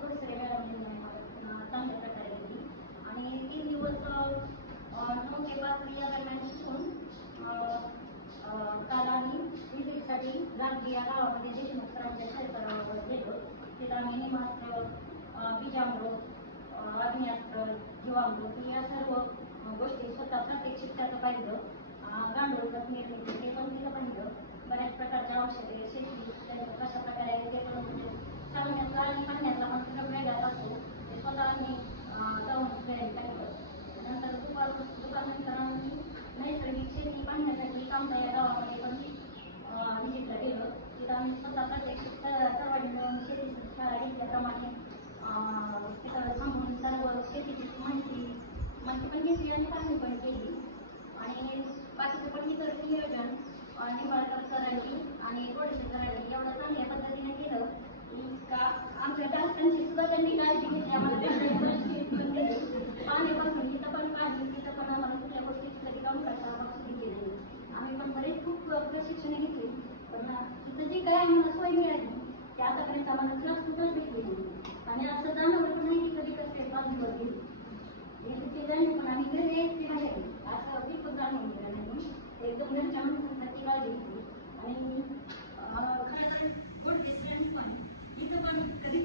थोडंसं वेगळ्या चांगल्या प्रकारे केली आणि 3 दिवस 9 ते 5 या दरम्यान शिकून काल आम्ही विजिटसाठी गांधी या गावामध्ये देशमुख सरांच्या शेतावर गेलो. तिथं आम्ही मात्र बीजामृत, अग्निअस्त्र, जीवामृत या सर्व गोष्टी स्वतः प्रात्यक्षिक त्याचं पाहिलं. गांडूळ खत निर्मिती ते पण तिथं पाहिलं. बऱ्याच प्रकारच्या औषधे शेती त्यांचं कशा प्रकारे आहे ते पण म्हणजे सांगण्याचा आणि पाहण्याचा मात्र वेगळाच असतो. ते स्वतः आम्ही जाऊन पाहिलं. नंतर दुपारनंतर आम्ही नैसर्गिक शेती पाहण्यासाठी आमच्या या गावामध्ये पण व्हिजिटला गेलो. तिथं आम्ही स्वतः प्रत्यक्ष सर्वांनी मिळून शेती शाळा घेतल्याप्रमाणे तिथं थांबून सर्व शेतीची माहिती पण घेतली आणि पाहणी पण केली. आणि बाकीचं पण तिकडचं नियोजन निंबाळकर सरांनी आणि गोडसे सरांनी एवढं चांगल्या पद्धतीने केलं की का आमच्या डासांची सुद्धा त्यांनी काळजी घेतली. आम्हाला पाण्यापासून तिथं पण पाणी तिथं पण आम्हाला कुठल्या गोष्टीची कधी काम करता सुरू केली. आम्ही पण बरेच खूप प्रशिक्षण घेतली. पण तिथं जी काय आम्हाला सोय मिळाली ते आतापर्यंत आम्हाला क्लास सुद्धा भेटली आणि असं जाणवलं पण नाही की कधी कसं बाजूवर गेली. ते जाणून पण आम्ही घरी एकटी राहिली असं बिलकुल जाणवलं नाही. एकदम घरच्या माणसांसाठी काळजी घेतली आणि खरं तर गुड डिस्टन्स पण इथं पण कधी